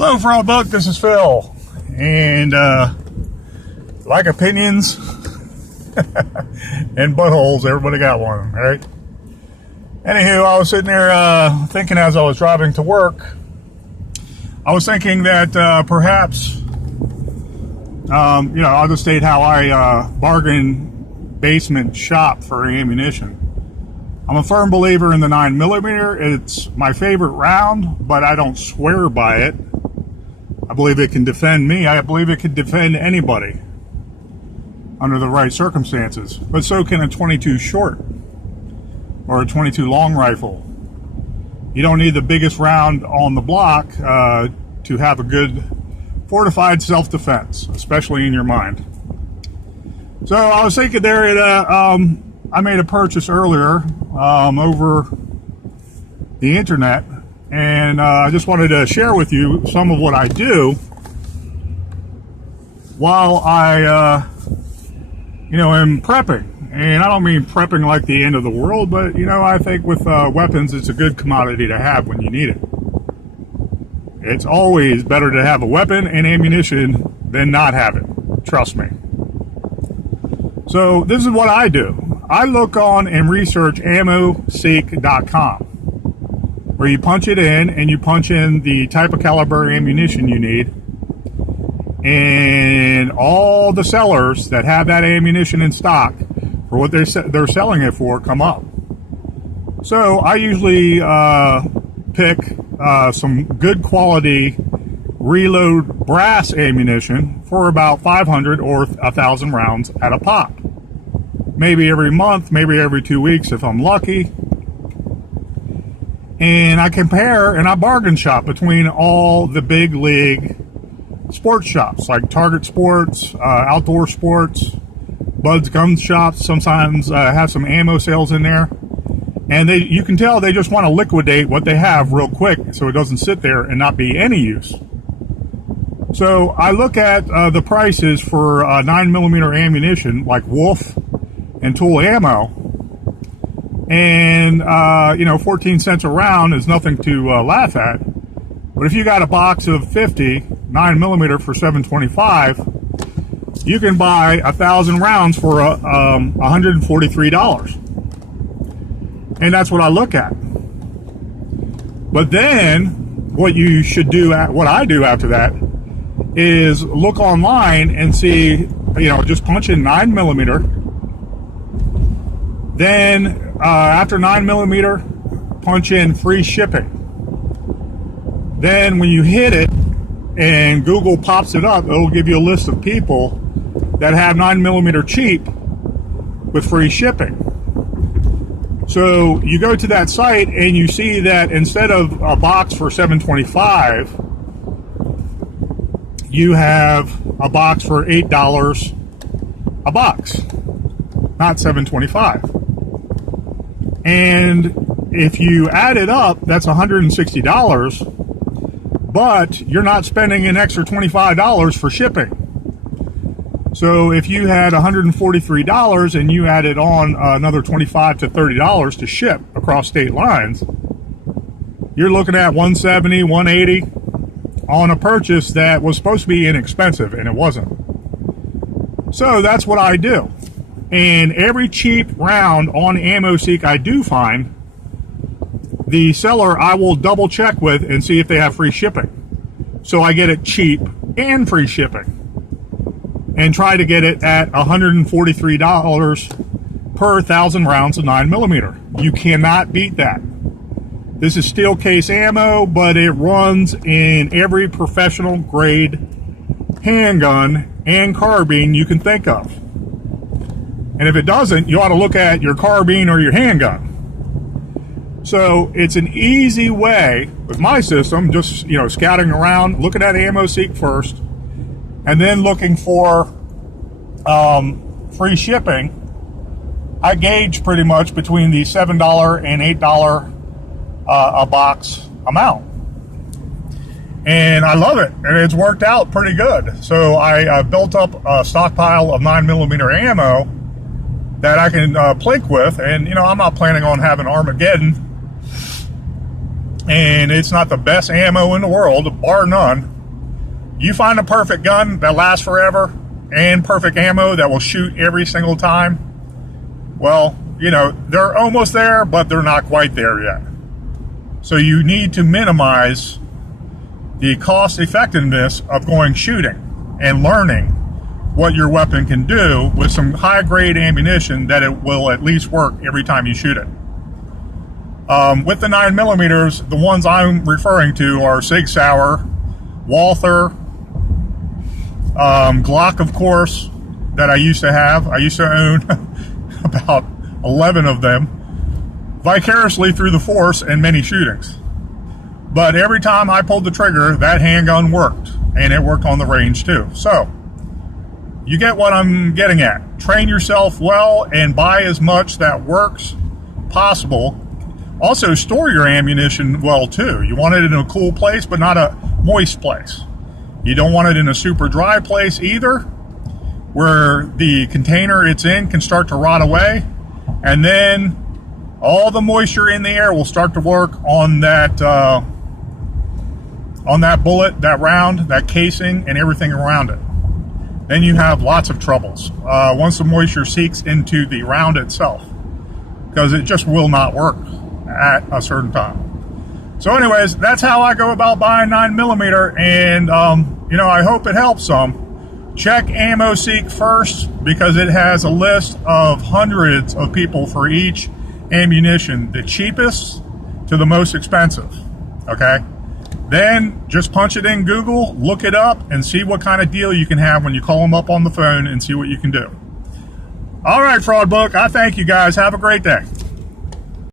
Hello, Frog Buck. This is Phil, and like opinions and buttholes, everybody got one, right? Anywho, I was sitting there thinking as I was driving to work. I was thinking that perhaps, I'll just state how I bargain basement shop for ammunition. I'm a firm believer in the 9mm. It's my favorite round, but I don't swear by it. I believe it can defend me. I believe it can defend anybody under the right circumstances. But so can a 22 short or a 22 long rifle. You don't need the biggest round on the block to have a good fortified self-defense, especially in your mind. So I was thinking there that I made a purchase earlier over the internet. And I just wanted to share with you some of what I do while I, am prepping. And I don't mean prepping like the end of the world, but, I think with weapons, it's a good commodity to have when you need it. It's always better to have a weapon and ammunition than not have it. Trust me. So this is what I do. I look on and research AmmoSeek.com. where you punch it in and you punch in the type of caliber ammunition you need, and all the sellers that have that ammunition in stock for what they're selling it for come up. So I usually pick some good quality reload brass ammunition for about 500 or 1,000 rounds at a pop. Maybe every month, maybe every 2 weeks if I'm lucky. And I compare and I bargain shop between all the big league sports shops like Target Sports, Outdoor Sports, Bud's Gun Shops. Sometimes have some ammo sales in there. And you can tell they just want to liquidate what they have real quick so it doesn't sit there and not be any use. So I look at the prices for 9mm ammunition like Wolf and Tool Ammo. And, 14 cents a round is nothing to laugh at. But if you got a box of 50, 9mm for $7.25, you can buy 1,000 rounds for $143. And that's what I look at. But then, what you should do, what I do after that, is look online and see, just punch in 9mm. Then, after 9mm, punch in free shipping. Then when you hit it and Google pops it up, it'll give you a list of people that have 9mm cheap with free shipping. So you go to that site and you see that instead of a box for $7.25, you have a box for $8 a box, not $7.25. And if you add it up, that's $160, but you're not spending an extra $25 for shipping. So if you had $143 and you added on another $25 to $30 to ship across state lines, you're looking at $170, $180 on a purchase that was supposed to be inexpensive, and it wasn't. So that's what I do. And every cheap round on AmmoSeek I do find, the seller I will double check with and see if they have free shipping. So I get it cheap and free shipping. And try to get it at $143 per 1,000 rounds of 9mm. You cannot beat that. This is steel case ammo, but it runs in every professional grade handgun and carbine you can think of. And if it doesn't, you ought to look at your carbine or your handgun. So it's an easy way with my system, just, scouting around, looking at AmmoSeek first, and then looking for free shipping. I gauge pretty much between the $7 and $8 a box amount. And I love it, and it's worked out pretty good. So I built up a stockpile of 9mm ammo that I can plink with, and I'm not planning on having Armageddon and it's not the best ammo in the world, bar none. You find a perfect gun that lasts forever and perfect ammo that will shoot every single time, well, you know, they're almost there, but they're not quite there yet. So you need to minimize the cost effectiveness of going shooting and learning what your weapon can do with some high grade ammunition that it will at least work every time you shoot it. With the 9mm, the ones I'm referring to are Sig Sauer, Walther, Glock, of course, that I used to have. I used to own about 11 of them vicariously through the force in many shootings. But every time I pulled the trigger, that handgun worked, and it worked on the range too. So you get what I'm getting at. Train yourself well and buy as much that works possible. Also, store your ammunition well too. You want it in a cool place, but not a moist place. You don't want it in a super dry place either, where the container it's in can start to rot away, and then all the moisture in the air will start to work on that bullet, that round, that casing, and everything around it. Then you have lots of troubles once the moisture seeps into the round itself, because it just will not work at a certain time. So anyways, that's how I go about buying 9mm, and you know, I hope it helps some. Check AmmoSeek first, because it has a list of hundreds of people for each ammunition, the cheapest to the most expensive. Okay, then just punch it in Google, look it up, and see what kind of deal you can have when you call them up on the phone and see what you can do. All right, Fraud Book, I thank you guys. Have a great day.